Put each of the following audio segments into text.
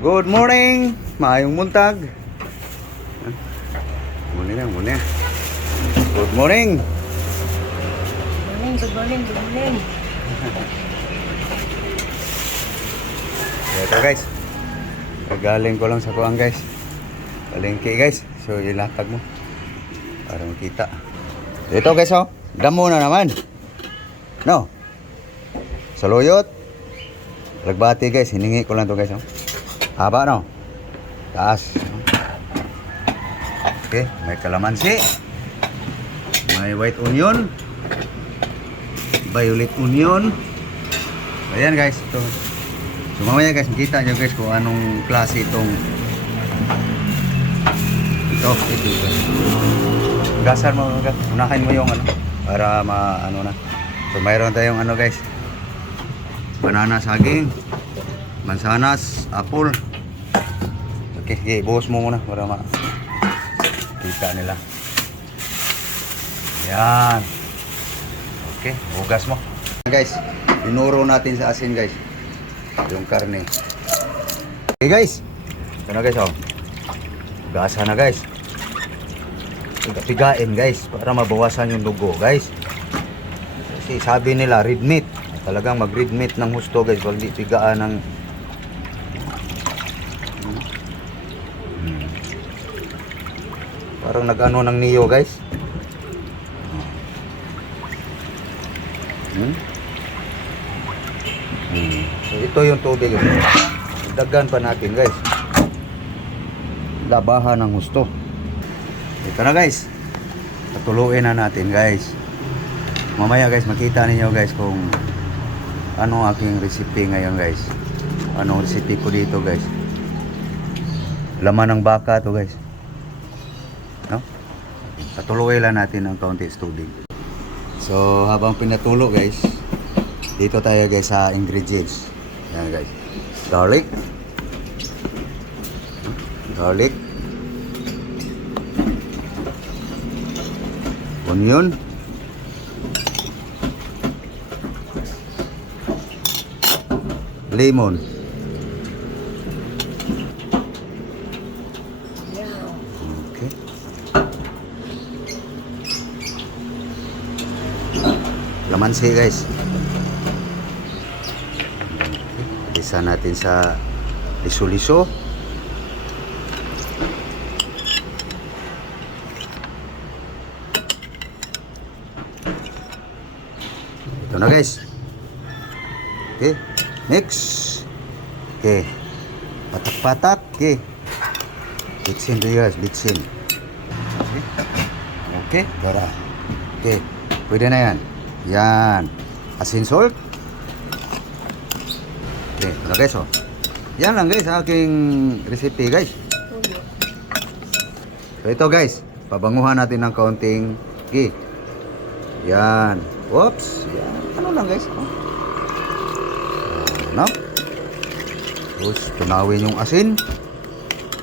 Good morning, maayong muntag. Muna. Good morning. Good morning. Ito guys, galing ko lang sa kuang guys. Palengke guys, so ilatag mo para makita. Ito guys oh, damo na naman. No. Saluyot. Lagbati guys, hiningi ko lang to guys oh. Haba no. Taas. Okay, may kalamansi. May white onion. Violet onion. Ayan guys, ito. So mamaya guys, makita nyo guys kung anong klase itong ito. Gasar mo, unahin mo yung ano para maano na. So mayroon tayong ano guys, banana saging, mansanas, apple. Okay, buhos mo muna para makita nila. Yan. Okay, bugas mo. Guys, inuro natin sa asin guys. Yung karne. Okay guys. Ito na guys oh. Gasa na guys. Pigain guys para mabawasan yung dugo guys. Kasi sabi nila red meat. Talagang mag red meat ng husto guys. Pag di pigaan ng parang nag-ano ng niyo guys. So ito yung tubig. Dagan pa natin guys. Labahan ng husto. Ito na guys. Patuluin na natin guys. Mamaya guys makita ninyo guys kung ano aking recipe ngayon guys. Anong recipe ko dito guys. Laman ng baka to guys. No? Patuluin lang natin ng kaunti tubig. So habang pinatulo guys, dito tayo guys sa ingredients. Yan guys. Garlic. Onion. Lemon. Okay. Lamansi guys. Isa natin sa liso-liso. Ito na guys. Okay, mix. Okay, patak-patak. Okay, bitsin to guys, bitsin. Okay, dara. Okay, pwede na yan. Yan, asin salt. Okay, ito guys oh. Yan lang guys aking recipe guys. So ito guys, pabanguhan natin ng kaunting ghee. Yan. Oops. Yan. Ano lang guys. Oh. No? Tapos tunawin yung asin.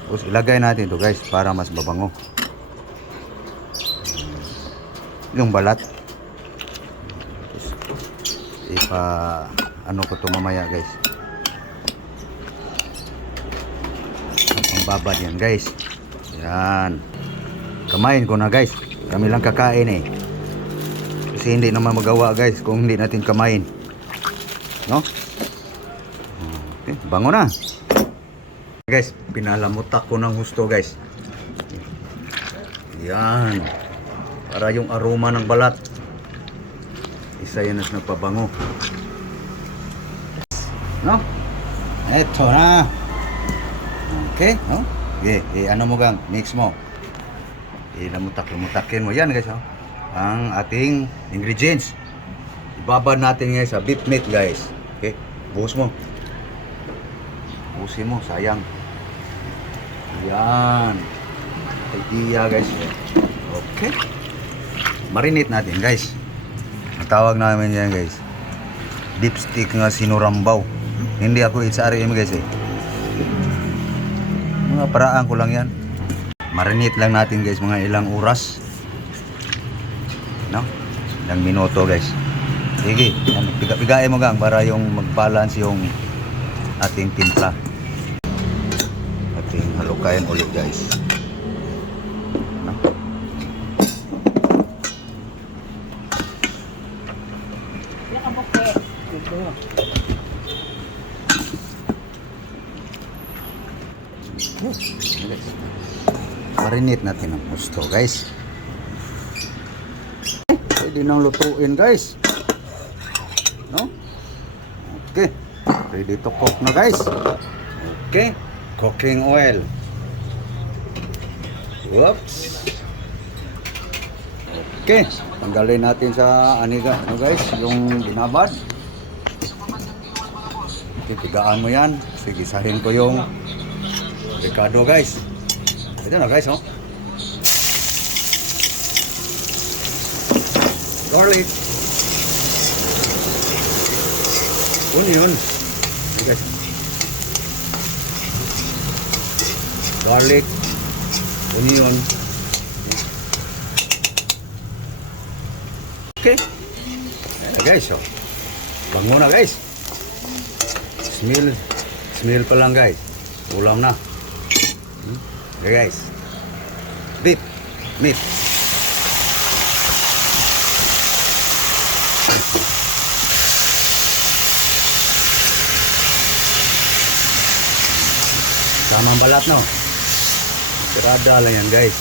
Tapos ilagay natin ito guys para mas mabango. Yung balat. Tapos, ano ko ito mamaya guys. Babad yan guys. Yan. Kamain ko na guys. Kami lang kakain eh. Kasi hindi naman magawa guys kung hindi natin kamain. No? Okay, bango na. Guys, pinalamutak ko ng husto guys. Yan. Para yung aroma ng balat. Isa yan as nagpabango. No? Eto na. Okay, no? Okay, ano mo gang, mix mo. Lumutakin mo. Yan guys, oh. Ang ating ingredients. Ibabad natin guys sa beef meat guys. Okay, buhos mo. Buhusin mo, sayang. Yan. Idea guys. Okay. Marinate natin guys. Ang tawag namin yan guys, dipstick nga sinurambaw. Hindi ako HRM guys eh. Mga paraan ko lang yan. Marinate lang natin guys mga ilang oras. No? Ilang minuto guys. Sige, piga-pigain mo gang para yung mag-balance yung ating timpla. bitukain ulit guys. No? Marinate natin ang gusto guys. Pwede nang lutuin guys. No? Okay. Ready to cook na guys. Okay. Cooking oil. Whoops. Okay. Tanggalin natin sa aniga, ano guys, yung binabad. Okay, tigaan mo yan. Sige, sahin ko yung Ricardo guys. Ito na guys, oh. Garlic. Onion. Okay, guys. Garlic. Onion. Okay. Ayan guys, oh. Bango na guys. Smell pa lang guys. Ulam na. Okay guys. Beef. Meat. Sama ang balat, no? Sirada lang yan guys.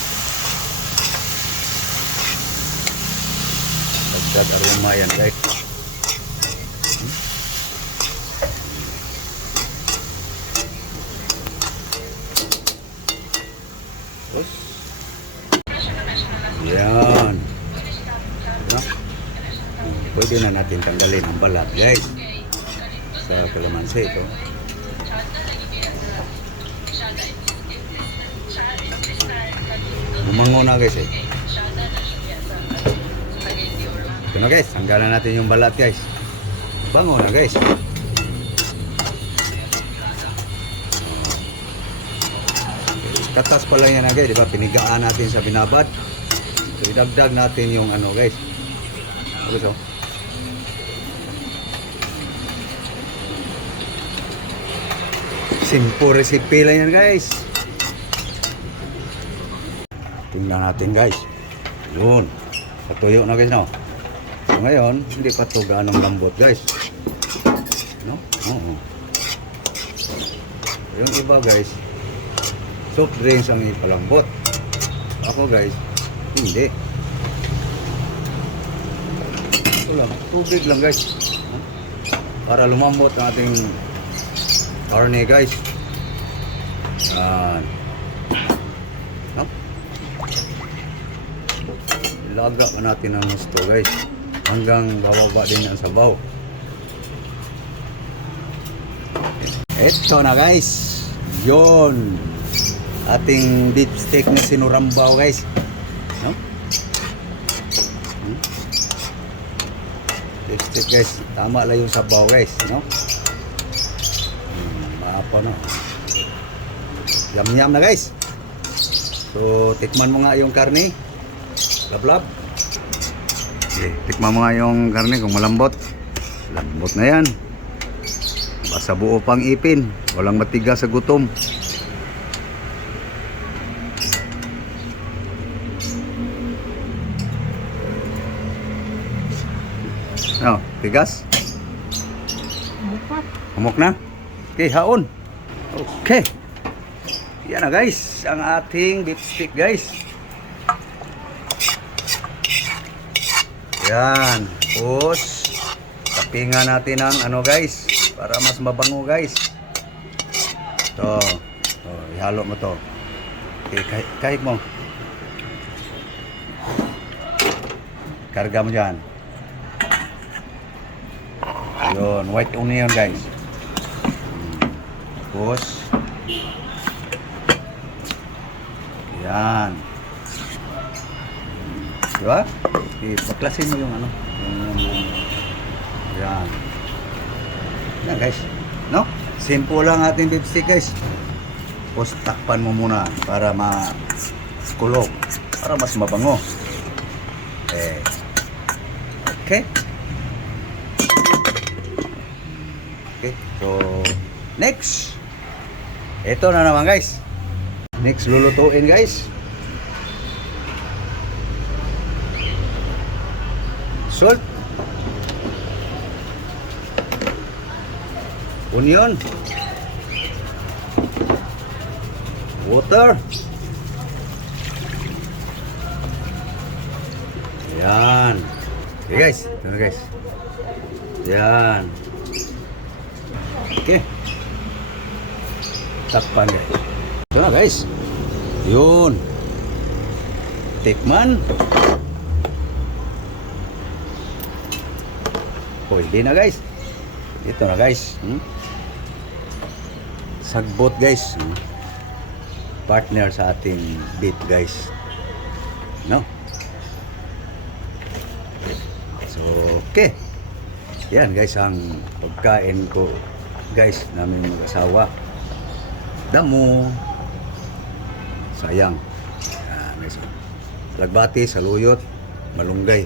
Dagdag aroma yan guys. Terus yan. No? Pwede na natin tanggalin ang balat guys sa kalamansi ito. Bumango na guys eh. Ito na guys, tanggalan natin yung balat guys. Bango na guys. Katas pala yan na guys, diba? Pinigaan natin sa binabad. So idagdag natin yung ano guys. Gusto? Simple recipe lang yan guys. Tingnan natin guys. Yun. Patuyo na guys, no? So ngayon, hindi pa ito ganong lambot guys. No? Oo. Yung iba guys, soft drinks ang ipalambot. Ako guys, hindi. Ito lang, tubig lang guys. Para lumambot ang ating karne guys. Yan. No? Ilaga pa natin ang gusto guys. Hanggang bababa din ang sabaw. Ito na guys. Yun. Ating beef steak na sinurambaw guys. No? Beef steak guys. Tama lang yung sabaw guys. No? Maapa na. Yum-yum na guys. So, tikman mo nga yung karne. Lablab. Okay, tikman mo nga yung karne kung malambot. Lambot na yan. Basta buo pang ipin. Walang matigas sa gutom. Oh, tigas? Humok na? Okay, haon. Okay. Yan na guys, ang ating beef stick guys. Yan. Tapos, tapingan natin ang ano guys, para mas mabango guys. Ito. Oh, ihalo mo to. Okay, kahit mo. Karga mo dyan. Yun, white onion guys. Tapos, yan. Diba? Okay, paklasin mo yung ano. Yan. Yan guys. No? Simple lang ating beef steak guys. Tapos takpan mo muna para makulog. Para mas mabango. Okay. Okay. Okay. So, next. Ito na naman guys. Next lulutuin guys. Salt. Onion. Water. Yan. Okay guys. Ito na guys. Yan. Okay. Takpan guys. Ito na guys. Yun. Tikman. Pwede na guys. Ito na guys. Sagbot guys. Partner sa ating beef guys. No? So, okay. Yan guys ang pagkain ko guys namin mag-asawa. Damo. Sayang. Yan guys. Lagbati, saluyot, malunggay.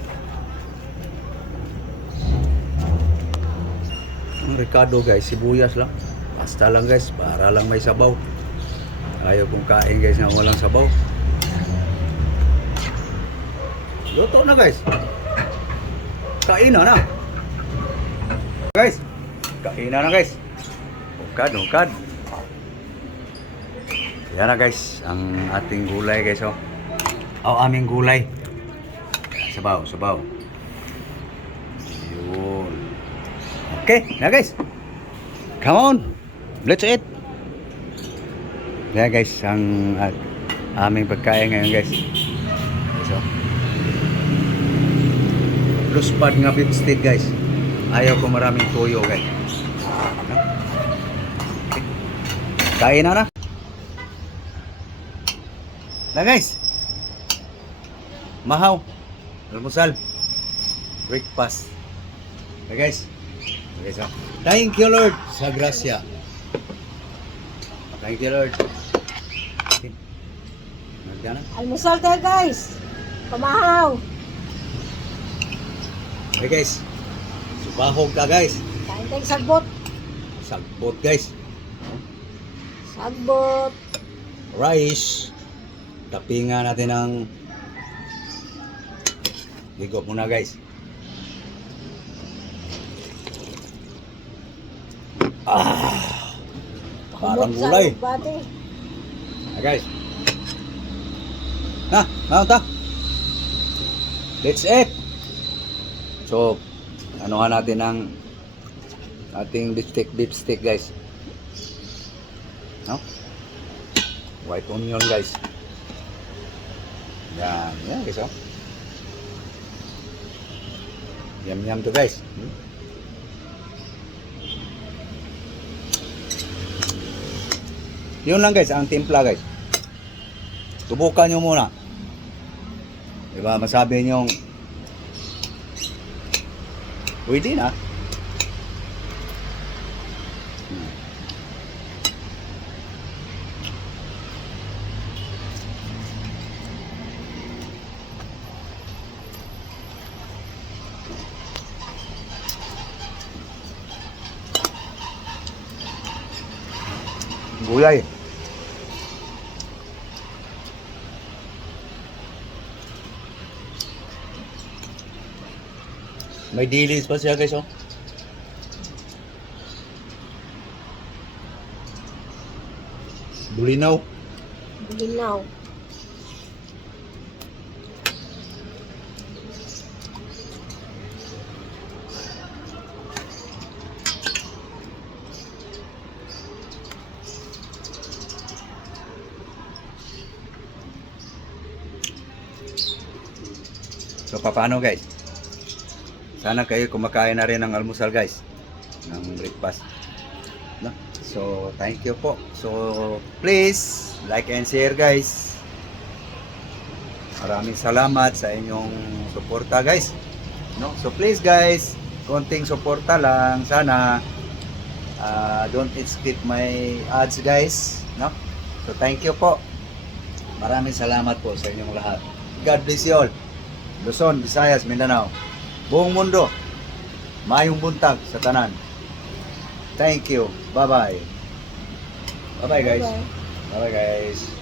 Ang Ricardo guys, sibuyas lang. Basta lang guys, para lang may sabaw. Ayaw kong kain guys na walang sabaw. Luto na guys. Kain na. Guys, kain na guys. Ungkad. Yan na guys, ang ating gulay guys oh. Aming gulay. Sabaw. Yun. Okay, na guys. Come on. Let's eat. Yan guys, ang aming pagkain ngayon guys. So, luspad nga beef steak guys. Ayaw ko maraming toyo guys. Okay. Kain na. Na guys. Mahaw. Almusal. Breakfast. Na guys. Okay, so, thank you Lord sa grasya. Thank you Lord. Okay. Almusal tayo guys. Pamahaw. Okay guys. Subahog ka guys. Kain tayong sagbot. Sagbot guys. Sagbot. Rice. Tapingan natin ng ligo muna guys. Parang gulay. Guys. Naon ta? Let's eat. So, anuhan natin ng ating beef steak guys. No? White onion guys. Yan guys oh. Yum to guys. Yun lang guys, ang timpla guys. Subukan nyo muna. Diba, masabi nyo pwede na. Gulay. May dilis pa siya guys oh. Bulinaw. So paano guys? Sana kayo kumakain na rin ng almusal guys. Ng breakfast. No? So thank you po. So please like and share guys. Maraming salamat sa inyong suporta guys. No? So please guys, konting suporta lang. Sana don't skip my ads guys. No? So thank you po. Maraming salamat po sa inyong lahat. God bless you all. Luzon, Visayas, Mindanao, buong mundo, mayong buntag sa tanan. Thank you. Bye-bye. Bye-bye guys. Bye-bye guys.